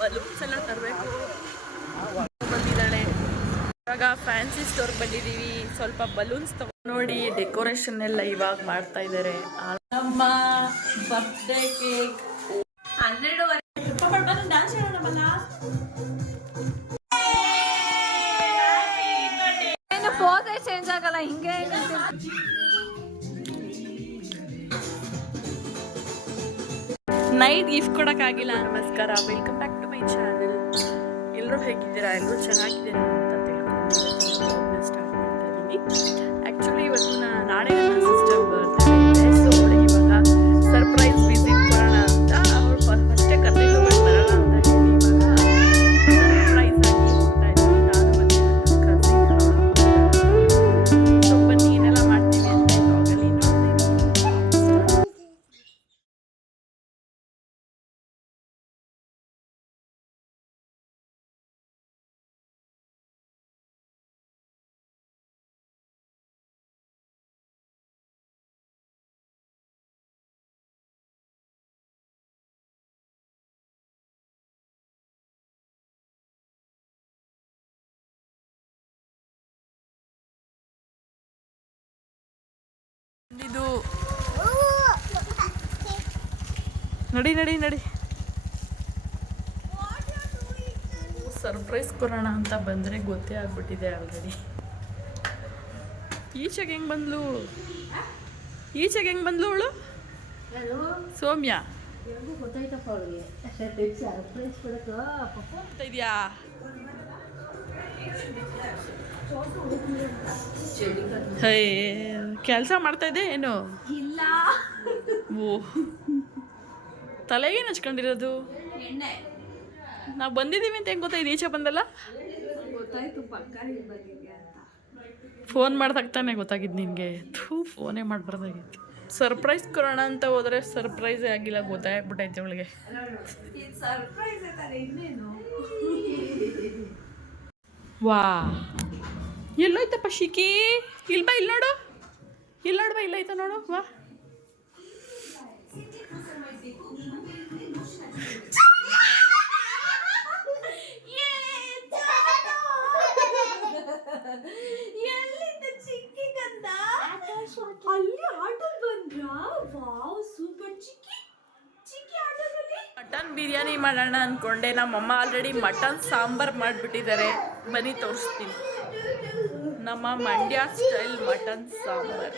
Balloons ಎಲ್ಲ ತರಬೇಕು ಬಂದಿದ್ದಾಳೆ. ಇವಾಗ ಫ್ಯಾನ್ಸಿ ಸ್ಟೋರ್ ಬಂದಿದ್ದೀವಿ, ಸ್ವಲ್ಪ ಬಲೂನ್ಸ್ ನೋಡಿ. ಡೆಕೋರೇಷನ್ ಎಲ್ಲ ಇವಾಗ ಮಾಡ್ತಾ ಇದ್ದಾರೆ. ನಮ್ಮ ಬರ್ತ್ಡೇ ಕೇಕ್ 12:30 ಡ್ಯಾನ್ಸ್ ಮಾಡೋಣ. ಏನು ಪೋಸೇ ಚೇಂಜ್ ಆಗಲ್ಲ, ಹಿಂಗೆ ನೈಟ್ ಗಿಫ್ಟ್ ಕೊಡೋಕ್ಕಾಗಿಲ್ಲ. ನಮಸ್ಕಾರ, welcome back to my channel. ಎಲ್ಲರೂ ಹೇಗಿದ್ದೀರಾ? ಎಲ್ಲರೂ ಚೆನ್ನಾಗಿದ್ದೀರಾ ಅಂತ ತಿಳ್ಕೊಂಡು ಸ್ಟಾರ್ಟ್ ಮಾಡ್ತಾ ಇದ್ದೀನಿ. ಆ್ಯಕ್ಚುಲಿ ಇವತ್ತು ನಾಳೆ ನನ್ನ ಸಿಸ್ಟರ್ ಬರ್ತ್ಡೇ ಇದೆ. ಸೊ ಅವಳಿಗೆ ಇವಾಗ ಸರ್ಪ್ರೈಸ್ ವಿಸಿಟ್ ಕೊಡೋಣ ಅಂತ ಅವಳು ಫಸ್ಟೇ ಕರ್ದಿದ್ದು ಬರೋಣ ಅಂತ ಹೇಳಿ ಇವಾಗ ಸರ್ಪ್ರೈಸ್ ಆಗಿ ಹೋಗ್ತಾ ಇದ್ದೀನಿ. ನಾನು ಮತ್ತು ನನ್ನ ಕಸಿನ್. ಸೊ ಬನ್ನಿ ಏನೆಲ್ಲ ಮಾಡ್ತೀವಿ ಅಂತ ಬ್ಲಾಗಲ್ಲಿ ನೋಡ್ತೀನಿ. ಇದು ನಡಿ ನಡಿ ನಡಿ ಸರ್ಪ್ರೈಸ್ ಕೊಡೋಣ ಅಂತ ಬಂದರೆ ಗೊತ್ತೇ ಆಗ್ಬಿಟ್ಟಿದೆ ಆಲ್ರೆಡಿ. ಈಚೆಗೆ ಹೆಂಗೆ ಬಂದ್ಲು ಅವಳು? ಸೌಮ್ಯ ಇದೆಯಾ? ಕೆಲಸ ಮಾಡ್ತಾ ಇದ್ದೆ ಏನು? ಇಲ್ಲ. ಓ, ತಲೆಗೇನು ಹಚ್ಕೊಂಡಿರೋದು? ನಾವು ಬಂದಿದ್ದೀವಿ ಅಂತ ಹೆಂಗೆ ಗೊತ್ತಾಯ್ತು? ಈಚೆ ಬಂದಲ್ಲ, ಫೋನ್ ಮಾಡ್ದಾಗ ತಾನೇ ಗೊತ್ತಾಗಿದ್ದು ನಿನಗೆ. ಫೋನೇ ಮಾಡಬಾರ್ದಾಗಿತ್ತು. ಸರ್ಪ್ರೈಸ್ ಕೊಡೋಣ ಅಂತ ಹೋದರೆ ಸರ್ಪ್ರೈಸೇ ಆಗಿಲ್ಲ, ಗೊತ್ತಾಗ್ಬಿಟ್ಟೈತೆ ಅವಳಿಗೆ. ವಾ, ಎಲ್ಲೋಯ್ತಪ್ಪ ಶಿಕಿ? ಇಲ್ಲಿ ಬಾ, ಇಲ್ಲಿ ನೋಡು, ಬಾ, ಇಲ್ಲೈತ ನೋಡು. ವಾ, ಮಟನ್ ಬಿರಿಯಾನಿ ಮಾಡೋಣ ಅಂದ್ಕೊಂಡೆ. ನಮ್ಮಮ್ಮ ಆಲ್ರೆಡಿ ಮಟನ್ ಸಾಂಬಾರ್ ಮಾಡಿಬಿಟ್ಟಿದ್ದಾರೆ. ಬನ್ನಿ ತೋರಿಸ್ತೀನಿ. ನಮ್ಮ Mandya style mutton sambar.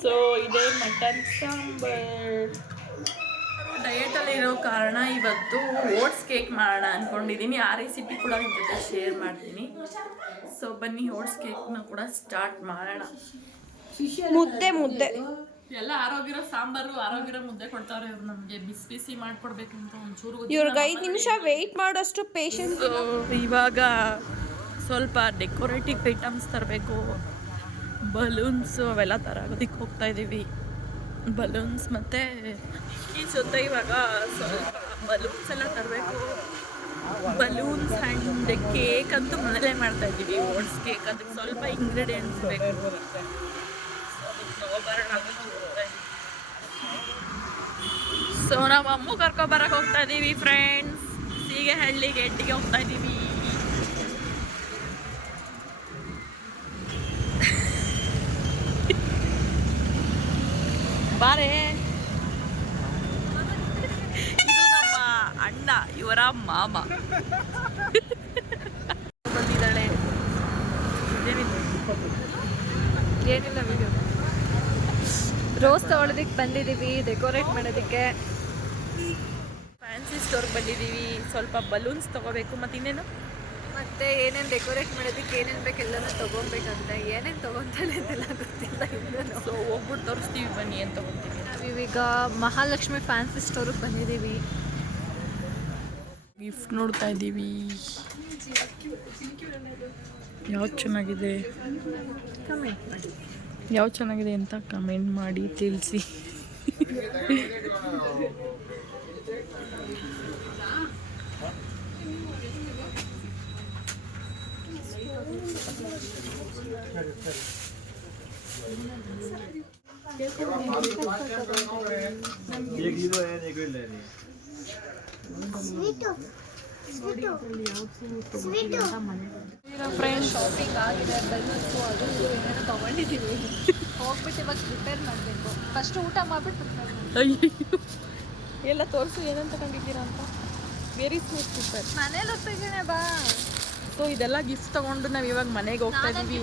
So ಇದೇ ಮಟನ್ ಸಾಂಬಾರ್. ಡಯಟಲ್ಲಿ ಇರೋ ಕಾರಣ ಇವತ್ತು ಓಟ್ಸ್ ಕೇಕ್ ಮಾಡೋಣ ಅಂದ್ಕೊಂಡಿದ್ದೀನಿ. ಆ ರೆಸಿಪಿ ಕೂಡ ನಿಮ್ಮ ಜೊತೆ ಶೇರ್ ಮಾಡ್ತೀನಿ. ಸೊ ಬನ್ನಿ ಓಟ್ಸ್ ಕೇಕ್ನ ಕೂಡ ಸ್ಟಾರ್ಟ್ ಮಾಡೋಣ. ಮುದ್ದೆ ಎಲ್ಲ ಆರೋಗ್ಯರೋ ಸಾಂಬಾರು, ಆರೋಗ್ಯರೋ ಮುದ್ದೆ ಕೊಡ್ತಾರೆ ಇವ್ರು ನಮಗೆ. ಬಿಸಿ ಮಾಡ್ಕೊಡ್ಬೇಕು ಅಂತ ಒಂಚೂರು ಇವ್ರಿಗೆ 5 ನಿಮಿಷ ವೆಯ್ಟ್ ಮಾಡೋಷ್ಟು ಪೇಷನ್ಸ್. ಇವಾಗ ಸ್ವಲ್ಪ ಡೆಕೋರೇಟಿವ್ ಐಟಮ್ಸ್ ತರಬೇಕು. ಬಲೂನ್ಸು ಅವೆಲ್ಲ ತರೋದಕ್ಕೆ ಹೋಗ್ತಾ ಇದ್ದೀವಿ. ಬಲೂನ್ಸ್ ಮತ್ತು ಈ ಜೊತೆ ಇವಾಗ ಸ್ವಲ್ಪ ಬಲೂನ್ಸ್ ಎಲ್ಲ ತರಬೇಕು. ಬಲೂನ್ಸ್ ಆ್ಯಂಡ್ ಕೇಕ್ ಅಂತೂ ಮನೇಲೇ ಮಾಡ್ತಾ ಇದ್ದೀವಿ. ಓಟ್ಸ್ ಕೇಕ್ ಅದಕ್ಕೆ ಸ್ವಲ್ಪ ಇಂಗ್ರೀಡಿಯೆಂಟ್ಸ್ ಬೇಕು. ಸೊ ನಾವು ಅಮ್ಮ ಕರ್ಕೊಬರಕ್ಕೆ ಹೋಗ್ತಾ ಇದ್ದೀವಿ ಫ್ರೆಂಡ್ಸ್. ಸೀಗೆಹಳ್ಳಿಗೆ ಎಟ್ಟಿಗೆ ಹೋಗ್ತಾ ಇದ್ದೀವಿ. ಬಾರೆ, ಇದು ನಮ್ಮ ಅಣ್ಣ, ಇವರ ಮಾಮ ಬಂದಿದ್ದಾಳೆ. ಏನಿಲ್ಲ, ವಿಡಿಯೋ ರೋಸ್ ತಗೊಳ್ಳೋದಕ್ಕೆ ಬಂದಿದ್ದೀವಿ, ಡೆಕೋರೇಟ್ ಮಾಡೋದಕ್ಕೆ. ಫ್ಯಾನ್ಸಿ ಸ್ಟೋರ್ಗೆ ಬಂದಿದ್ದೀವಿ, ಸ್ವಲ್ಪ ಬಲೂನ್ಸ್ ತೊಗೋಬೇಕು. ಮತ್ತು ಇನ್ನೇನು ಮತ್ತು ಏನೇನು ಡೆಕೋರೇಟ್ ಮಾಡೋದಕ್ಕೆ ಏನೇನು ಬೇಕು ಎಲ್ಲನೂ ತೊಗೊಬೇಕಂತ. ಏನೇನು ತೊಗೊತಾಳೆ ಅಂತೆಲ್ಲ ಗೊತ್ತಿಲ್ಲ ಇನ್ನೂ. ಸೊ ಹೋಗ್ಬಿಟ್ಟು ತೋರಿಸ್ತೀವಿ, ಬನ್ನಿ ಏನು ತೊಗೊತೀವಿ. ನಾವೀಗ ಮಹಾಲಕ್ಷ್ಮಿ ಫ್ಯಾನ್ಸಿ ಸ್ಟೋರಿಗೆ ಬಂದಿದ್ದೀವಿ. ಗಿಫ್ಟ್ ನೋಡ್ತಾ ಇದ್ದೀವಿ. ಯಾವ್ದು ಚೆನ್ನಾಗಿದೆ, ಕಮೆಂಟ್ ಮಾಡಿ. ಯಾವ್ದು ಚೆನ್ನಾಗಿದೆ ಅಂತ ಕಮೆಂಟ್ ಮಾಡಿ ತಿಳಿಸಿ. ಫ್ರೆಂಡ್ಸ್ ಶಾಪಿಂಗ್ ಆಗಿದೆ, ಬೆಲ್ಲತ್ತು ಅದು ಏನೇನೋ ತೊಗೊಂಡಿದ್ದೀವಿ. ಹೋಗ್ಬಿಟ್ಟು ಇವಾಗ ಪ್ರಿಪೇರ್ ಮಾಡಬೇಕು. ಫಸ್ಟ್ ಊಟ ಮಾಡಿಬಿಟ್ಟು ಪ್ರಿಪೇರ್ ಮಾಡಿ. ಅಯ್ಯೋ ಎಲ್ಲ ತೋರಿಸು ಏನಂತ ಕಂಡಿದ್ದೀರಾ ಅಂತ. Very smooth prepare. ಮನೇಲಿ ಹೋಗ್ತಿದ್ದೀನಿ ಬಾ. ಸೊ ಇದೆಲ್ಲ ಗಿಫ್ಟ್ ತಗೊಂಡು ನಾವು ಇವಾಗ ಮನೆಗೆ ಹೋಗ್ತಾ ಇದೀವಿ.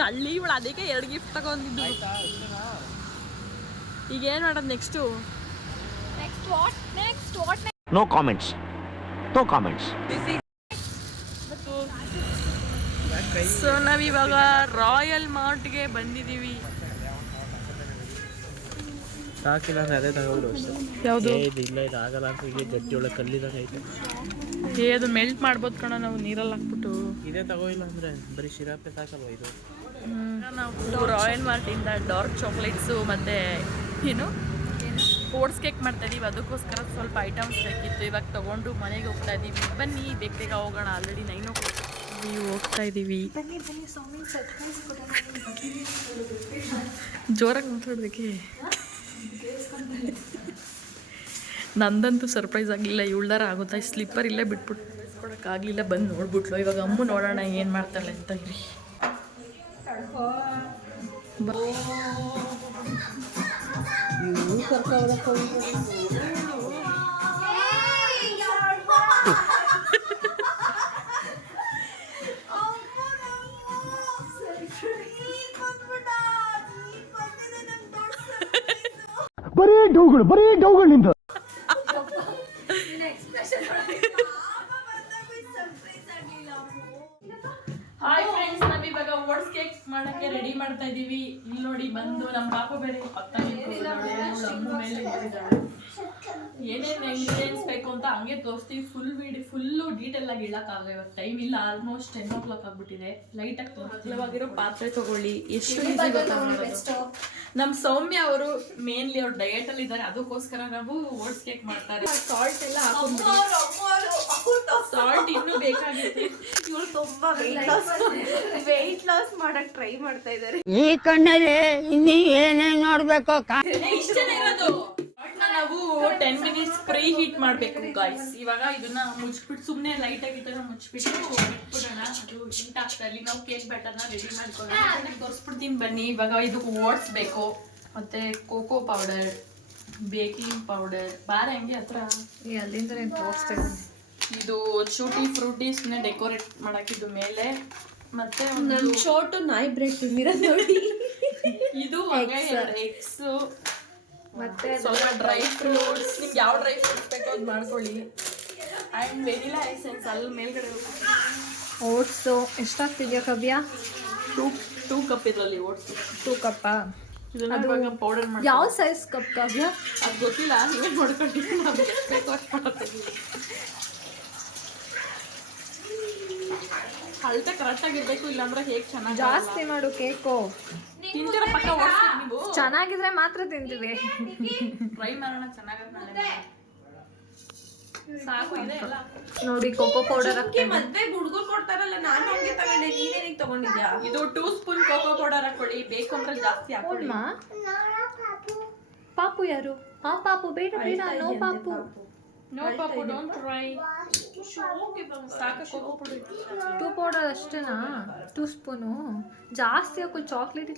ಕಳ್ಳಿ ಇವಳು ಅದಕ್ಕೆ 2 ಗಿಫ್ಟ್ ತಗೊಂಡಿದ್ದು. ಈಗ ಏನು ಮಾಡೋದು next? No comments. No comments. So ನಾವಿವಾಗ ರಾಯಲ್ ಮಾರ್ಟ್ಗೆ ಬಂದಿದ್ದೀವಿ. ಸಾಕಿಲ್ಲ ಅಂದ್ರೆ ಅದೇ ತಗೊಬಿಡು ಅಷ್ಟೇ. ಯಾವುದು? ಇಲ್ಲ ಇದು ಆಗಲ್ಲ ಅಂತ ಈಗ ಗಟ್ಟಿ ಒಳಗೆ ಕಲ್ಲಿದಾಗ ಐತೆ. ಅದು ಮೆಲ್ಟ್ ಮಾಡ್ಬೋದು ಕಣ ನಾವು ನೀರಲ್ಲಿ ಹಾಕ್ಬಿಟ್ಟು. ಇದೇ ತಗೋಯಿಲ್ಲ ಅಂದ್ರೆ ಬರೀ ಶಿರಾಪೆ ಸಾಕಲ್ವ ಇದು. ನಾವು ರಾಯಲ್ ಮಾರ್ಟಿಂದ ಡಾರ್ಕ್ ಚಾಕ್ಲೇಟ್ಸು ಮತ್ತು ಏನು ಓಟ್ಸ್ ಕೇಕ್ ಮಾಡ್ತಾ ಇದೀವಿ. ಅದಕ್ಕೋಸ್ಕರ ಸ್ವಲ್ಪ ಐಟಮ್ಸ್ ಬೇಕಿತ್ತು. ಇವಾಗ ತೊಗೊಂಡು ಮನೆಗೆ ಹೋಗ್ತಾ ಇದ್ದೀವಿ. ಬನ್ನಿ ಬೇಗ ಹೋಗೋಣ. ಆಲ್ರೆಡಿ 9 o'clock ಹೋಗ್ತಾ ಇದ್ದೀವಿ. ಜೋರಾಗಿ ಮಾತಾಡೋದಕ್ಕೆ ನಂದಂತೂ ಸರ್ಪ್ರೈಸ್ ಆಗಲಿಲ್ಲ. ಇವಳ್ದಾರ ಆಗುತ್ತಾ? ಸ್ಲಿಪ್ಪರ್ ಇಲ್ಲೇ ಬಿಟ್ಬಿಟ್ಟು ಕೊಡೋಕ್ಕಾಗಲಿಲ್ಲ. ಬಂದು ನೋಡ್ಬಿಟ್ಲು. ಇವಾಗ ಅಮ್ಮ ನೋಡೋಣ ಏನು ಮಾಡ್ತಾಳೆ ಅಂತ. ಇರಿ ಬರೀ ಡೌಗಳು ನಿಂದು. ಹಾಯ್ ಫ್ರೆಂಡ್ಸ್, ನಾವಿವಾಗ ಓಟ್ಸ್ ಕೇಕ್ ಮಾಡಕ್ಕೆ ರೆಡಿ ಮಾಡ್ತಾ ಇದೀವಿ. ಇಲ್ಲಿ ನೋಡಿ ಬಂದು ನಮ್ಮ ಪಾಪ ಬೇರೆ ಏನೇನು ಇಂಗ್ರೀಡಿಯೆಂಟ್ಸ್ ಬೇಕು ಅಂತ ಹಂಗೆ ತೋರಿಸ್ತೀವಿ. ಫುಲ್ಲು ಡೀಟೇಲ್ ಆಗಿ ಹೇಳಕ್ಕಾಗಲ್ಲ. ಇವಾಗ ಟೈಮ್ ಇಲ್ಲ. ಆಲ್ಮೋಸ್ಟ್ 10 o'clock ಆಗ್ಬಿಟ್ಟಿದೆ. ಲೈಟಾಗಿ ಅಗಲವಾಗಿರೋ ಪಾತ್ರೆ ತಗೊಳ್ಳಿ. ಎಷ್ಟು ಈಸಿ ಗೊತ್ತಾ? ನಮ್ಮ ಸೌಮ್ಯ ಅವರು ಮೇನ್ಲಿ ಅವ್ರು ಡಯಟ್ ಅಲ್ಲಿ ಇದ್ದಾರೆ. ಅದಕ್ಕೋಸ್ಕರ ನಾವು ಓಟ್ಸ್ ಕೇಕ್ ಮಾಡ್ತಾರೆ. ಸಾಲ್ಟ್ ಎಲ್ಲ ಹಾಕೊಂಡ್ಬಿಡಿ. ಸಾಲ್ಟ್ ಇನ್ನೂ ಬೇಕಾಗುತ್ತೆ. ಇವಳು ತುಂಬಾ ವೆಯ್ಟ್ ಲಾಸ್ ಮಾಡಕ್ ಟ್ರೈ ಮಾಡ್ತಾ ಇದ್ದಾರೆ. ಈ ಕಣ್ಣಲ್ಲಿ ಇನ್ನೀ ಏನೇನ್ ನೋಡ್ಬೇಕು. ಇಷ್ಟನೇ ಇರೋದು. ನಾವು 10 minutes ಪ್ರೀ ಹೀಟ್ ಮಾಡಬೇಕು ಗೈಸ್. ಇವಾಗ ಇದನ್ನ ಮುಚ್ಚಿಬಿಟ್ಟು ಸುಮ್ಮನೆ ಲೈಟ್ ಆಗಿ ಮುಚ್ಚಿಬಿಟ್ಟು ಇಟ್ಬಿಡೋಣ. ಅದು ಹೀಟ್ ಆಗ್ತಾ ನಾವು ಕೇಕ್ ಬ್ಯಾಟರ್ನ ರೆಡಿ ಮಾಡ್ಕೊಳ್ಳೋಣ. ತೋರಿಸ್ಬಿಡ್ತೀನಿ ಬನ್ನಿ. ಇವಾಗ ಇದಕ್ಕೆ ಓಟ್ಸ್ ಬೇಕು, ಮತ್ತೆ ಕೋಕೋ ಪೌಡರ್, ಬೇಕಿಂಗ್ ಪೌಡರ್. ಬಾರೆ ಹಂಗೆ ಹತ್ರ ಅಲ್ಲಿಂದ ತೋರಿಸ್ತಾ ಇದ್ದೀನಿ. ಇದು ಶೂಟಿ ಫ್ರೂಟೀಸ್ನ ಡೆಕೋರೇಟ್ ಮಾಡಾಕಿದ್ದು ಮೇಲೆ. ಮತ್ತೆ ಒಂದು ಚೋಟು ನಾಯಿ ಬ್ರೆಡ್ ತಿಂದಿರೋದು ನೋಡಿ. ಇದು ಎಗ್ಸ್, ಮತ್ತೆ ಸ್ವಲ್ಪ ಡ್ರೈ ಫ್ರೂಟ್ಸ್. ನಿಮ್ಗೆ ಯಾವ ಡ್ರೈ ಫ್ರೂಟ್ಸ್ ಬೇಕೋ ಅದು ಮಾಡ್ಕೊಳ್ಳಿ. ಆ್ಯಂಡ್ ವೆನಿಲಾ ಎಸೆನ್ಸ್ ಅಲ್ಲಿ ಮೇಲ್ಗಡೆ ಓಟ್ಸು ಎಷ್ಟಾಗ್ತಿದ್ಯಾ ಕವ್ಯ? 2 ಕಪ್ ಇದರಲ್ಲಿ ಓಟ್ಸ್. 2 ಕಪ್ಪಾ? ಇದನ್ನ ಇವಾಗ ಪೌಡರ್ ಮಾಡಿ. ಯಾವ ಸೈಜ್ ಕಪ್ ಕವ್ಯ? ಅದು ಗೊತ್ತಿಲ್ಲ, ನೀವೇ ನೋಡ್ಕೊಂಡಿದ್ದೀನಿ. ನಾವು ಎಷ್ಟು ಬೇಕೋ ಅಷ್ಟು ಮಾಡ್ತೀವಿ. ಅಳತೆ ಕರೆಕ್ಟಾಗಿರ್ಬೇಕು, ಇಲ್ಲಾಂದ್ರೆ ಹೇಗೆ ಚೆನ್ನಾಗಿ ಜಾಸ್ತಿ ಮಾಡು ಕೇಕು. ತಿಂತೀರ ಪಕ್ಕ ಓಡಿಸ್ತೀವಿ ನೀವು. ಚೆನ್ನಾಗಿದ್ರೆ ಮಾತ್ರ ತಿಂತೀವಿ. ಟ್ರೈ ಮಾಡೋಣ. ಚೆನ್ನಾಗದ ಸಾಕು. ಇದೆ ಎಲ್ಲ ನೋಡಿ ಕೋಕೋ ಪೌಡರ್ ಮದ್ವೆಗೆ ಹುಡುಗರು ಕೊಡ್ತಾರಲ್ಲ, ನಾನು ಹಂಗೆ ತಗೊಂಡೆ. ನೀನೇನಿಗೆ ತಗೊಂಡಿದ್ಯಾ? ಇದು 2 ಸ್ಪೂನ್ ಕೋಕೋ ಪೌಡರ್ ಹಾಕೊಳ್ಳಿ. ಬೇಕು ಅಂದ್ರೆ ಜಾಸ್ತಿ ಹಾಕೊಳ್ಳಿ. ಪಾಪು ಯಾರು? ಪಾಪು ಬೇಡ ಬೇಡ. ನೋ ಪಾಪು. ನೋ ಪಾಪು, ಡೋಂಟ್ ಟ್ರೈ. ಸಾಕು ಕೋಕೋ ಪೌಡರ್. 2 ಪೌಡರ್ ಅಷ್ಟೇನಾ? 2 ಸ್ಪೂನು ಜಾಸ್ತಿ ಹಾಕು. ಚಾಕ್ಲೇಟ್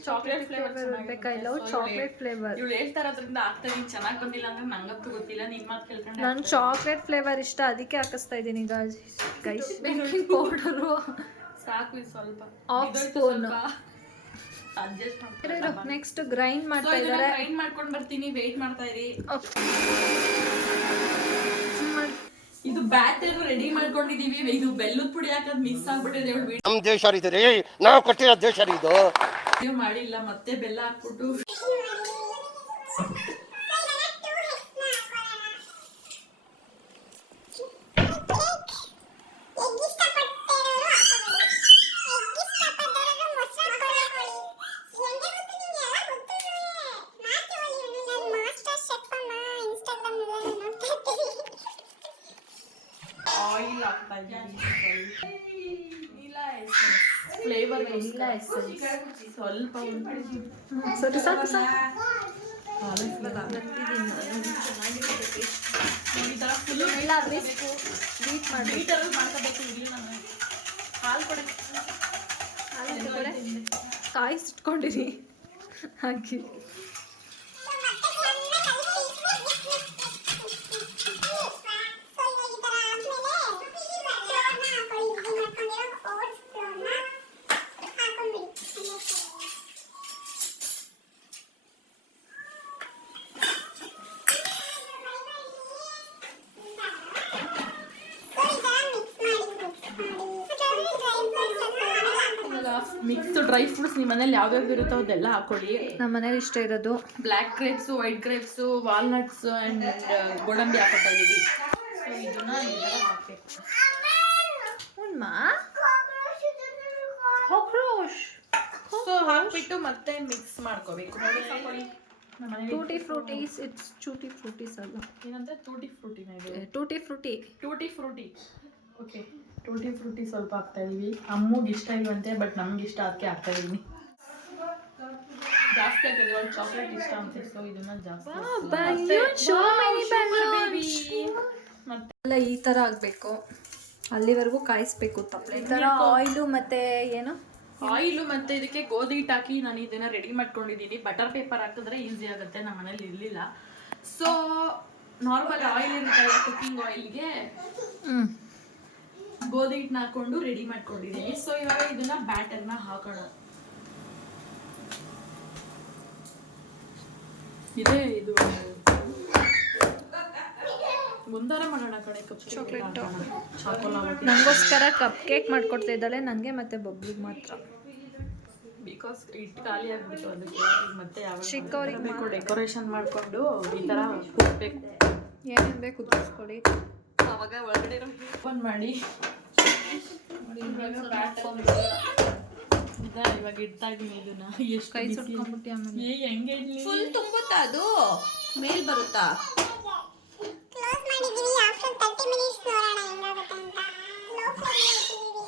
ಫ್ಲೇವರ್ ಬೇಕಾಗಿಲ್ಲ. ಚಾಕ್ಲೇಟ್ ಫ್ಲೇವರ್ ಇವಳು ಹೇಳ್ತಾರೋದ್ರಿಂದ ಆಗ್ತಾ ಇದೀನಿ. ಚೆನ್ನಾಗಿ ಬಂದಿಲ್ಲ ಅಂದ್ರೆ ನಂಗಂತೂ ಗೊತ್ತಿಲ್ಲ. ನಿನ್ ಮಾತು ಕೇಳ್ಕೊಂಡು ನಾನು ಚಾಕ್ಲೇಟ್ ಫ್ಲೇವರ್ ಇಷ್ಟ, ಅದಕ್ಕೆ ಹಾಕಿಸ್ತಾ ಇದ್ದೀನಿ. ಗೈಸ್ ಬೇಕಿಂಗ್ ಪೌಡರು ಸಾಕು. ಇದು ಸ್ವಲ್ಪ ಹಾಫ್ ಸ್ಪೂನ್ ಅಡ್ಜಸ್ಟ್ ಮಾಡ್ಕೊಂಡು ನೆಕ್ಸ್ಟ್ ಗ್ರೈಂಡ್ ಮಾಡ್ತಾ ಇದ್ದಾರೆ. ಗ್ರೈಂಡ್ ಮಾಡ್ಕೊಂಡು ಬರ್ತೀನಿ. ವೇಟ್ ಮಾಡ್ತಾ ಇರಿ. ಇದು ಬ್ಯಾಟರ್ ರೆಡಿ ಮಾಡ್ಕೊಂಡಿದೀವಿ. ಇದು ಬೆಲ್ಲದ ಪುಡಿ ಹಾಕೋದು ಮಿಸ್ ಆಗ್ಬಿಟ್ಟಿದೆ. ನಮ್ ದೇಶ ರೀ, ನಾವು ಕೊಟ್ಟಿರೋ ದೇಶ ಇದು. ವಿಡಿಯೋ ಮಾಡಿಲ್ಲ, ಮತ್ತೆ ಬೆಲ್ಲ ಹಾಕ್ಬಿಟ್ಟು ಆಯಿಲ್ ಹಾಕ್ತಾ ಇದ್ದೀನಿ. ಫ್ಲೇವರ್ ಸ್ವಲ್ಪ ಸರಿ ಸಾಕು ಈ ಥರ ಫುಲ್ ಇಲ್ಲ ಬೀಟ್ ಮಾಡಿ ಬೀಟಲ್ಲಿ ಮಾಡ್ಕೋಬೇಕು. ಇಲ್ಲಿ ನಾನು ಹಾಲು ಕೊಡಿ, ಕಾಯಿಸಿಟ್ಕೊಂಡಿರಿ ಹಾಕಿ. ಮಿಕ್ಸ್ ಡ್ರೈ ಫ್ರೂಟ್ಸ್ ನಿಮ್ಮ ಮನೇಲಿ ಯಾವ್ಯಾವ್ದು ಇರುತ್ತೋ ಅದೆಲ್ಲ ಹಾಕೊಳ್ಳಿ. ನಮ್ಮ ಮನೇಲಿ ಇಷ್ಟ ಇರೋದು black grapes, white grapes, walnuts and ಗೋಡಂಬಿ ಹಾಕೋತಾ ಇದ್ದೀವಿ. ಸೊ ಇದನ್ನ ಈ ಥರ ಹಾಕಬೇಕು. ಸೊ ಹಾಕ್ಬಿಟ್ಟು ಮತ್ತೆ ಮಿಕ್ಸ್ ಮಾಡ್ಕೋಬೇಕು. ಟೂಟಿ ಫ್ರೂಟೀಸ್, ಇಟ್ಸ್ ಟೂಟಿ ಫ್ರೂಟೀಸ್ ಅಲ್ಲ, ಏನಂದ್ರೆ ಟೂಟಿ ಫ್ರೂಟಿನ ಇದು, tutti Frooti. Okay, tutti Frooti ಸ್ವಲ್ಪ ಹಾಕ್ತಾ ಇದೀವಿ. ಅಮ್ಮಗೆ ಇಷ್ಟ ಇಲ್ವಂತೆ, ಬಟ್ ನಮ್ಗೆ ಇಷ್ಟ ಅದಕ್ಕೆ ಹಾಕ್ತಾ ಇದೀನಿ. ಜಾಸ್ತಿ ಹಾಕಿದ್ರೆ ಒಂದು ಚಾಕ್ಲೇಟ್ ಇಷ್ಟ ಅಂತೆ, ಸೊ ಇದನ್ನ ಜಾಸ್ತಿ ಮತ್ತೆ ಎಲ್ಲ ಈ ಥರ ಆಗಬೇಕು. ಅಲ್ಲಿವರೆಗೂ ಕಾಯಿಸ್ಬೇಕು ತಪ್ಪಲೆ. ಈ ಥರ ಆಯಿಲು ಮತ್ತು ಏನು ಆಯಿಲು ಮತ್ತು ಇದಕ್ಕೆ ಗೋಧಿ ಹಿಟ್ಟು ಹಾಕಿ ನಾನು ಇದನ್ನ ರೆಡಿ ಮಾಡ್ಕೊಂಡಿದ್ದೀನಿ. ಬಟರ್ ಪೇಪರ್ ಹಾಕಿದ್ರೆ ಈಸಿ ಆಗುತ್ತೆ, ನಮ್ಮ ಮನೇಲಿ ಇರಲಿಲ್ಲ. ಸೊ ನಾರ್ಮಲ್ ಆಯಿಲ್ ಇರುತ್ತಲ್ಲ, ಕುಕ್ಕಿಂಗ್ ಆಯಿಲ್ಗೆ ಗೋಧಿ ಹಿಟ್ಟನ್ನ ಹಾಕೊಂಡು ರೆಡಿ ಮಾಡ್ಕೊಂಡಿದ್ದೀನಿ. ಸೊ ಇವಾಗ ಇದನ್ನ ಬ್ಯಾಟರ್ನ ಹಾಕೋಣ. ಇದೆ ಇದು ಒಂದರ ಮಾಡೋಣ ಕಡೆ. ಚಾಕ್ಲೇಟ್ ನನಗೋಸ್ಕರ ಕಪ್ ಕೇಕ್ ಮಾಡ್ಕೊಡ್ತಾ ಇದ್ದಾಳೆ, ನನಗೆ ಮತ್ತು ಬಬ್ಲಿಗೆ ಮಾತ್ರ. ಬಿಕಾಸ್ ಹಿಟ್ಟು ಖಾಲಿ ಆಗ್ಬಿಟ್ಟು ಅದಕ್ಕೆ ಮತ್ತೆ ಚಿಕ್ಕವ್ರಿಗೆ ಬೇಕು ಡೆಕೋರೇಷನ್ ಮಾಡಿಕೊಂಡು ಈ ಥರ ಕೂತ್ಬೇಕು. ಏನೇನು ಬೇಕು ಕುದಿಸ್ಕೊಡಿ. ಅವಾಗ ಒಳಗಡೆ ಓಪನ್ ಮಾಡಿ ಇವಾಗ ಇಡ್ತಾ ಇದೀನಿ ಇದನ್ನ. ಎಷ್ಟು ಕೈ ಸುಟ್ಕೊಂಡ್ಬಿಟ್ಟು ಆಮೇಲೆ ಹೆಂಗೆ ಫುಲ್ ತುಂಬುತ್ತಾ ಅದು ಮೇಲ್ ಬರುತ್ತಾ? ಕ್ಲೋಸ್ ಮಾಡಿದೀವಿ. ಆಫ್ಟರ್ 30 ಮಿನಿಟ್ಸ್ ನೋಡೋಣ ಹೆಂಗಾಗುತ್ತೆ ಅಂತ. ಲೋ ಫ್ಲೇಮ್ ಇಟ್ಟಿದೀವಿ.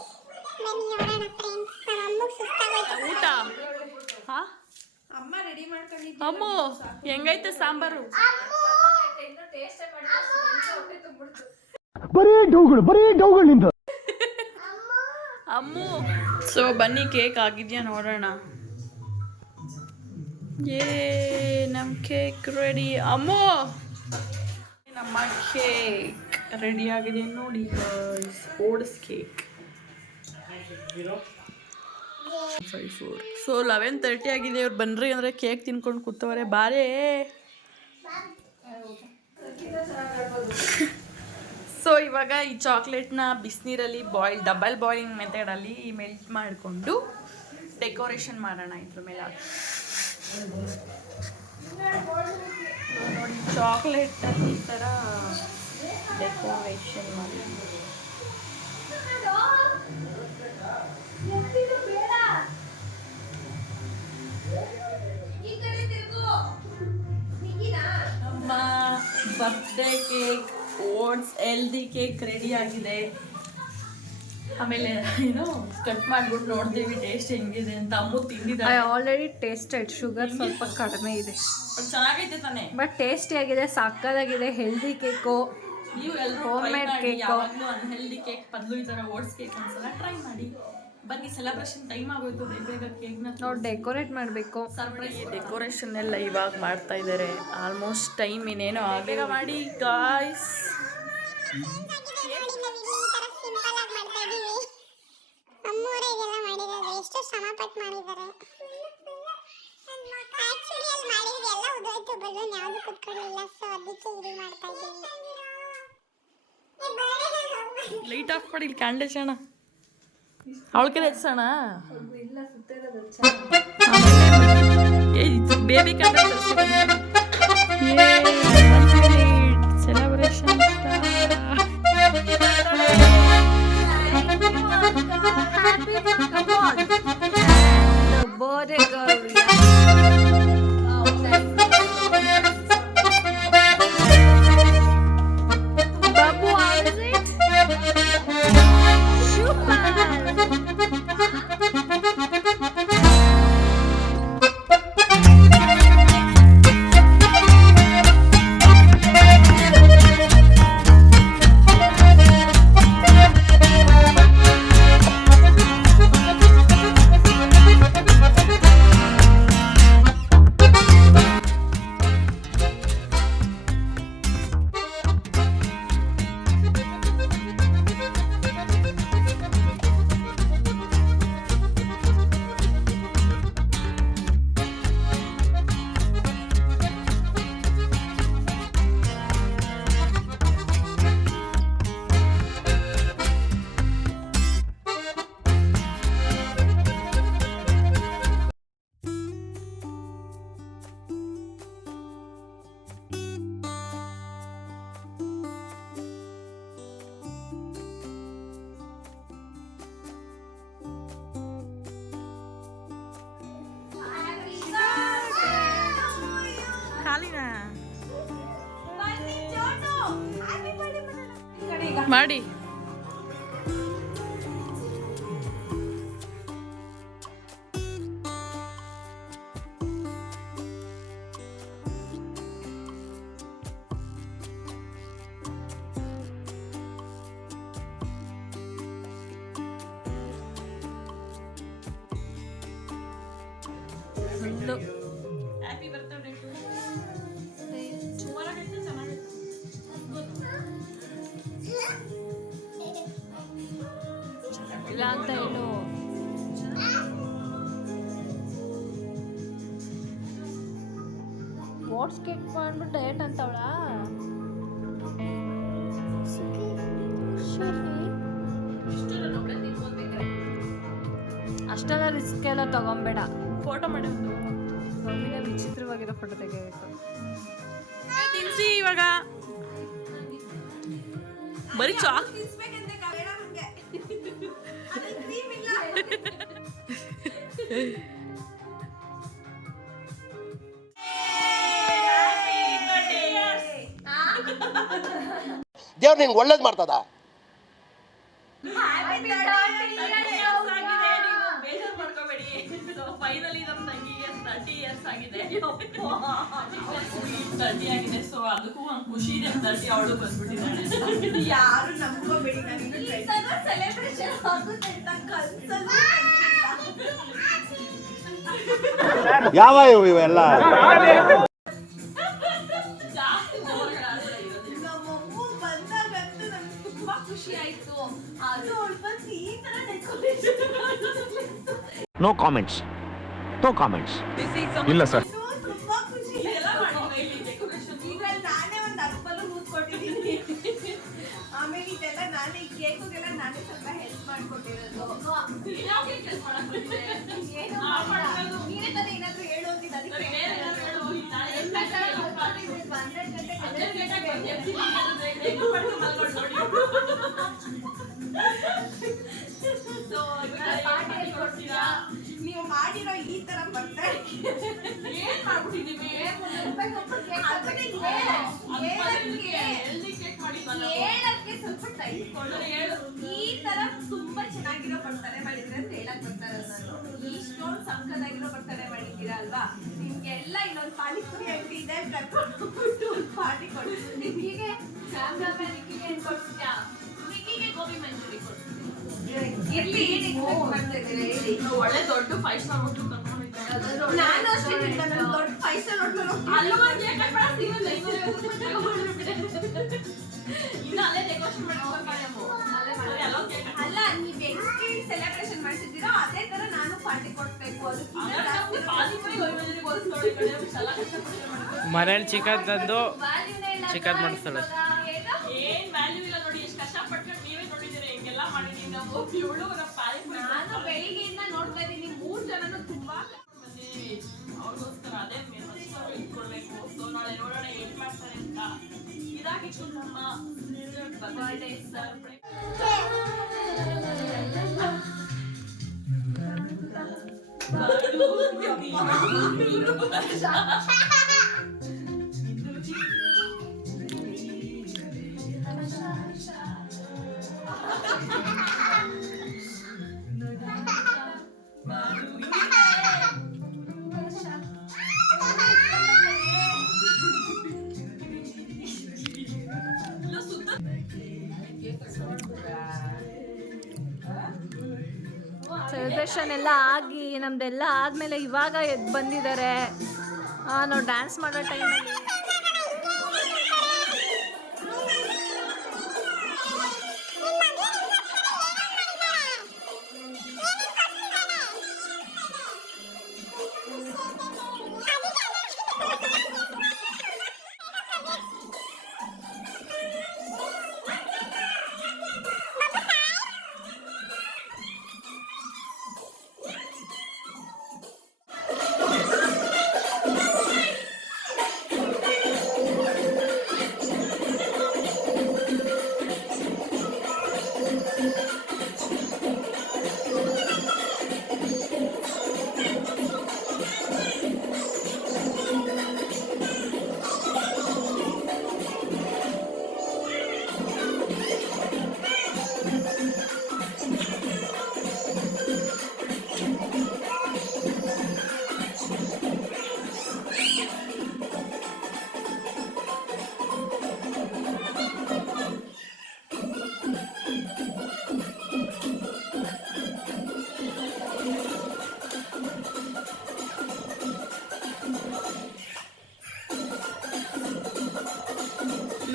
ಬನ್ನಿ ನೋಡೋಣ ಫ್ರೆಂಡ್ಸ್. ನಮ್ಮ ಸುಸ್ತಾಗೋಯ್ತು. ಊಟ ಹಾ ಅಮ್ಮ ರೆಡಿ ಮಾಡ್ಕೊಂಡಿದ್ದೆ. ಅಮ್ಮ ಹೆಂಗೈತೆ ಸಾಂಬಾರು? ಬರೀ ಡೌಗಳು ನಿಂದ ಅಮ್ಮು. ಸೊ ಬನ್ನಿ, ಕೇಕ್ ಆಗಿದ್ಯಾ ನೋಡೋಣ. ನಮ್ಮ ಕೇಕ್ ರೆಡಿ. ಅಮ್ಮು, ನಮ್ಮ ಕೇಕ್ ರೆಡಿ ಆಗಿದೆ ನೋಡಿ. Oats cake 54. ಸೊ 11:30 ಆಗಿದೆ. ಇವ್ರು ಬನ್ರಿ ಅಂದರೆ ಕೇಕ್ ತಿನ್ಕೊಂಡು ಕೂತವ್ರೆ. ಬಾರೇ. ಸೊ ಇವಾಗ ಈ ಚಾಕ್ಲೇಟ್ನ ಬಿಸಿನೀರಲ್ಲಿ ಡಬಲ್ ಬಾಯ್ಲಿಂಗ್ ಮೆಥಡಲ್ಲಿ ಮೆಲ್ಟ್ ಮಾಡಿಕೊಂಡು ಡೆಕೋರೇಷನ್ ಮಾಡೋಣ ಇದ್ರ ಮೇಲೆ. ನೋಡಿ, ಚಾಕ್ಲೇಟಲ್ಲಿ ಈ ಥರ ಡೆಕೋರೇಷನ್ ಮಾಡಿ. ನಮ್ಮ birthday cake, oats healthy cake ready ಆಗಿದೆ. ಆಮೇಲೆ ಏನು ಕಟ್ ಮಾಡ್ಬಿಟ್ಟು ನೋಡ್ತೀವಿ ಟೇಸ್ಟ್ ಹೆಂಗಿದೆ ಅಂತ. ಅಮ್ಮು ತಿಂದಿದ್ದಾರೆ. I already tasted. ಶುಗರ್ ಸ್ವಲ್ಪ ಕಡಿಮೆ ಇದೆ, ಚೆನ್ನಾಗೈತೆ ತಾನೆ, ಬಟ್ ಟೇಸ್ಟಿ ಆಗಿದೆ, ಸಕ್ಕತ್ತಾಗಿದೆ. ಹೆಲ್ದಿ ಕೇಕು, ನೀವು ಎಲ್ಲರೂ Homemade cake. ಯಾವಾಗಲೂ ಅನ್ಹೆಲ್ದಿ ಕೇಕ್ ಬದಲು ಈ ಥರ ಓಟ್ಸ್ ಕೇಕ್ ಒಂದ್ಸಲ ಟ್ರೈ ಮಾಡಿ. ಬನ್ನಿ, ಸೆಲೆಬ್ರೇಷನ್ ಟೈಮ್ ಆಗೋಯ್ತು. ಬೇಗ ಕೇಕ್ನ ನಾವು ಡೆಕೋರೇಟ್ ಮಾಡಬೇಕು. ಸರ್ಪ್ರೈಸ್ ಡೆಕೋರೇಷನ್ ಎಲ್ಲ ಇವಾಗ ಮಾಡ್ತಾ ಇದ್ದಾರೆ. ಆಲ್ಮೋಸ್ಟ್ ಟೈಮ್ ಇನ್ನೇನೋ ಬೇಗ ಮಾಡಿ ಗಾಯ್ಸ್. ಅಮ್ಮೂರೇ ಇದೆಲ್ಲ ಮಾಡಿರೋದು. ಎಷ್ಟು ಶ್ರಮಪಟ್ಟು ಮಾಡಿದ್ದಾರೆ. ಆಕ್ಚುಲಿ ಅಲ್ಲಿ ಮಾಡಿದ್ರೆ ಎಲ್ಲ ಉದೋಯ್ತು, ಬಲೂನ್ ಯಾವುದು ಕುತ್ಕೊಳ್ಳಿಲ್ಲ. ಸೊ ಅದಕ್ಕೆ ಇದು ಮಾಡ್ತಾ ಇದ್ದೀವಿ. ಲೈಟ್ ಆಫ್ ಮಾಡಿ, ಇಲ್ಲಿ ಕ್ಯಾಂಡಲ್ಸ್ ಅಣ್ಣ. ಅವಳಿಗೆ ಹಚ್ಚೋಣ. Baby candle celebration Birthday girl. Babu, how is it? Super. ಮಾಡಿ. ಇಲ್ಲ ಅಂತ ಹೇಳು. ಓಟ್ಸ್ ಕೇಕ್ ಮಾಡ್ಬಿಟ್ಟು ಡಯಟ್ ಅಂತವಳ. ಅಷ್ಟೆಲ್ಲ ರಿಸ್ಕ್ ಎಲ್ಲ ತಗೊಂಬೇಡ. ಫೋಟೋ ಮಾಡಿ ಒಂದು ಮಮ್ಮಿನ ವಿಚಿತ್ರವಾಗಿರೋ ಫೋಟೋ ತೆಗಿಬೇಕು. ತಿನ್ಸಿ ಇವಾಗ. ಬರೀ ಚಾಕ್ ದೇವ್ರು ನಿಂಗೆ ಒಳ್ಳೇದು ಮಾಡ್ತದ. ಬೇಜಾರು ಮಾಡ್ಕೋಬೇಡಿ. ಫೈನಲಿ ನಮ್ಮ ತಂಗಿಗೆ 30 years ಆಗಿದೆ. 30 ಆಗಿದೆ. ಸೊ ಅದಕ್ಕೂ ಒಂದು ಖುಷಿ ಇದೆ. 30 ಅವಳು ಬಂದ್ಬಿಟ್ಟಿದ್ದಾಳೆ. ಯಾರು ನಂಬ್ಕೋಬೇಡಿ, ನನಗೆ ಸೆಲೆಬ್ರೇಷನ್ ಆಗುತ್ತೆ ಅಂತ ಕನ್ಸಲ್ಲೂ ಯಾವ ಇವೆಲ್ಲ ನಮ್ಮಮ್ಮ ಬಂದಾಗಂತೂ ನಂಗೆ ತುಂಬಾ ಖುಷಿ ಆಯ್ತು. ಅದು ಅವಳು ಬಂದು ಈ ತರ decoration no comments, no comments. ಇಲ್ಲ ಸರ್, ತುಂಬಾ ಖುಷಿ ಇದ್ರಲ್ಲಿ ನಾನೇ ಒಂದು ಅರ್ಪಲು ಕೂತ್ಕೊಟ್ಟಿದ್ದೀನಿ. ಆಮೇಲೆ ಇದೆಲ್ಲ ನಾನೇ ಕೇಕುಗೆಲ್ಲ ನಾನೇ ಸ್ವಲ್ಪ ಹೆಲ್ಪ್ ಮಾಡ್ಕೊಟ್ಟಿರೋದು. ನೀನೇ ತಾನೇ ಏನಾದ್ರು ಹೇಳೋದಿಲ್ಲ. ನೀವು ಮಾಡಿರೋ ಈ ತರ ಬರ್ತಾರೆ ಏನ್ ಮಾಡ್ಬಿಟ್ಟಿದೀವಿ. ಹೇಳಕ್ಕೆ ಸ್ವಲ್ಪ ಟೈಮ್ ಕೊಡು. ಈ ತರ ತುಂಬಾ ಚೆನ್ನಾಗಿರೋ ಬರ್ತಡೆ ಮಾಡಿದ್ರೆ ಅಂತ ಹೇಳಕ್ ಬರ್ತಾರೆ. ನಾನು ಇಷ್ಟೊಂದು ಸಂಕದಾಗಿರೋ ಬರ್ತಡೆ ಮಾಡಿದ್ದೀರಾ ಅಲ್ವಾ, ನಿಮ್ಗೆಲ್ಲ ಇನ್ನೊಂದು ಪಾನಿಪುರಿ ಅಂಗಡಿ ಇದೆ, ಕರ್ಕೊಂಡು ಒಂದು ಪಾರ್ಟಿ ಕೊಡ್ತೀನಿ. ನಿಕ್ಕಿಗೆ ಕ್ಯಾಮ್ರಾಮನ್ ನಿಕ್ಕಿಗೆ ಏನ್ ಕೊಡ್ತೀಯಾ? ನಿಕ್ಕಿಗೆ ಗೋಬಿ ಮಂಚೂರಿ ಕೊಡ್ತೀನಿ. ಇರ್ಲಿ, ಏನ್ ಎಕ್ಸ್ಪೆಕ್ಟ್ ಮಾಡ್ತಾ ಇದ್ದೀರಾ ಹೇಳಿ. ಒಳ್ಳೆ ದೊಡ್ಡ 5 star ಹೋಟೆಲ್ ಕರ್ಕೊಂಡು ನಾನು ಅಷ್ಟೇ ದೊಡ್ಡ 5 star ಹೋಟೆಲ್ ಅಲ್ಲ, ನೀವ್ ಹೆಂಗ್ ಸೆಲೆಬ್ರೇಷನ್ ಮಾಡ್ತಿದ್ದೀರೋ ಅದೇ ತರ ನಾನು ಪಾರ್ಟಿ ಕೊಡ್ಬೇಕು. ಮನೇಲಿ ಚಿಕನ್ ತಂದು ಚಿಕನ್ ಮಾಡಿಸ್ತಾಳೆ. ಏನ್ ವ್ಯಾಲ್ಯೂ ಇಲ್ಲ ನೋಡಿ. ಎಷ್ಟು ಕಷ್ಟಪಟ್ಟು ನೀವೇ ನೋಡಿದ್ದೀರಾ ಹೆಂಗೆಲ್ಲ ಮಾಡಿದೀನಿ ನಾವು. ಇವಳು ನಾನು ಬೆಳಿಗ್ಗೆಯಿಂದ ನೋಡ್ತಾ ಇದ್ದೀನಿ. 3 ಜನನು ತುಂಬಾ ಅವ್ರಿಗೋಸ್ಕರ ಅದೇ ಇಟ್ಕೊಳ್ಬೇಕು. ಸೊ ನಾಳೆ ನೋಡೋಣ ಏನ್ ಮಾಡ್ತಾರೆ ಅಂತ. ಇದಾಗಿತ್ತು ನಮ್ಮ ಬರ್ಡೇ ಸರ್ಪ್ರೈಸ್. ಸೆಲೆಬ್ರೇಷನ್ ಎಲ್ಲ ಆಗಿ ನಮ್ದೆಲ್ಲ ಆದಮೇಲೆ ಇವಾಗ ಎದ್ದು ಬಂದಿದ್ದಾರೆ. ನಾವು ಡ್ಯಾನ್ಸ್ ಮಾಡೋ ಟೈಮಲ್ಲಿ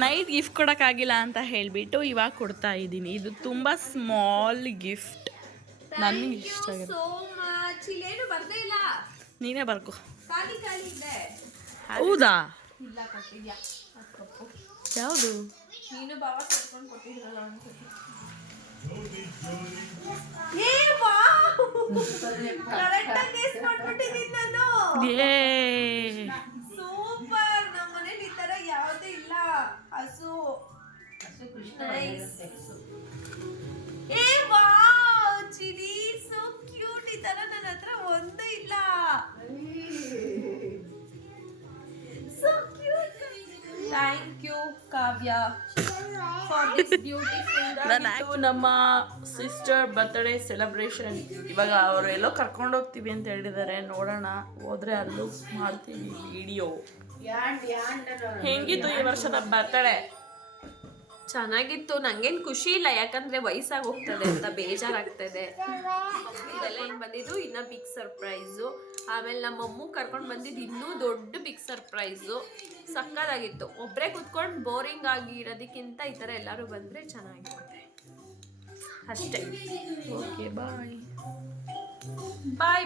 ನೈಟ್ ಗಿಫ್ಟ್ ಕೊಡೋಕ್ಕಾಗಿಲ್ಲ ಅಂತ ಹೇಳಿಬಿಟ್ಟು ಇವಾಗ ಕೊಡ್ತಾ ಇದ್ದೀನಿ. ಇದು ತುಂಬ ಸ್ಮಾಲ್ ಗಿಫ್ಟ್, ನನಗೆ ಇಷ್ಟ ಆಗಿದೆ. So much. ಇಲ್ಲೇನು ಬರ್ದೇ ಇಲ್ಲ, ನೀನೇ ಬರ್ಕೊ. ಖಾಲಿ ಖಾಲಿ ಇದೆ. ಹೌದಾ? ಇಲ್ಲ ಕೊಟ್ಟಿದ್ಯಾ ಕಪ್ಪು. ಯಾವುದು? ನೀನು ಬಾವ ಕರ್ಕೊಂಡು ಕೊಟ್ಟಿದ್ರಲ್ಲ ಅನ್ಸುತ್ತೆ. ಏ ವಾವ್, ಕರೆಕ್ಟಾಗಿ ಗೇಸ್ ಮಾಡ್ಬಿಟ್ಟಿದ್ದೀನಿ ನಾನು. ಸೂಪರ್. ನಮ್ಮ ಮನೇಲಿ ಈ ತರ ಯಾವುದೇ ಇಲ್ಲ. ಹಸು Nice. ಏ ವಾವ್ ಚಿನಿ, ಸೋ ಕ್ಯೂಟ್. ಈ ತರ ನನ್ನ ಹತ್ರ ಒಂದು ಇಲ್ಲ. So cute. Thank you Kavya for this beautiful. ನಮ್ಮ ಸಿಸ್ಟರ್ ಬರ್ತ್ಡೇ ಸೆಲೆಬ್ರೇಷನ್ ಇವಾಗ ಅವರು ಎಲ್ಲೋ ಕರ್ಕೊಂಡು ಹೋಗ್ತೀವಿ ಅಂತ ಹೇಳಿದ್ದಾರೆ. ನೋಡೋಣ, ಹೋದ್ರೆ ಅಲ್ಲೂ ಮಾಡ್ತೀವಿ ವಿಡಿಯೋ. ಹೆಂಗಿತ್ತು ಈ ವರ್ಷದ ಬರ್ತಡೇ? ಚೆನ್ನಾಗಿತ್ತು. ನಂಗೇನು ಖುಷಿ ಇಲ್ಲ, ಯಾಕಂದ್ರೆ ವಯಸ್ಸಾಗಿ ಹೋಗ್ತದೆ ಅಂತ ಬೇಜಾರಾಗ್ತದೆ. ಇದೆಲ್ಲ ಏನು ಬಂದಿದ್ದು ಇನ್ನ ಬಿಗ್ ಸರ್ಪ್ರೈಸು. ಆಮೇಲೆ ನಮ್ಮ ಅಮ್ಮು ಕರ್ಕೊಂಡು ಬಂದಿದ್ದು ಇನ್ನೂ ದೊಡ್ಡ ಬಿಗ್ ಸರ್ಪ್ರೈಸು. ಸಕ್ಕದಾಗಿತ್ತು. ಒಬ್ಬರೇ ಕುತ್ಕೊಂಡು ಬೋರಿಂಗ್ ಆಗಿ ಇರೋದಕ್ಕಿಂತ ಈ ಥರ ಎಲ್ಲರೂ ಬಂದರೆ ಚೆನ್ನಾಗಿರುತ್ತೆ ಅಷ್ಟೇ. ಓಕೆ ಬಾಯ್ ಬಾಯ್ ಬಾಯ್.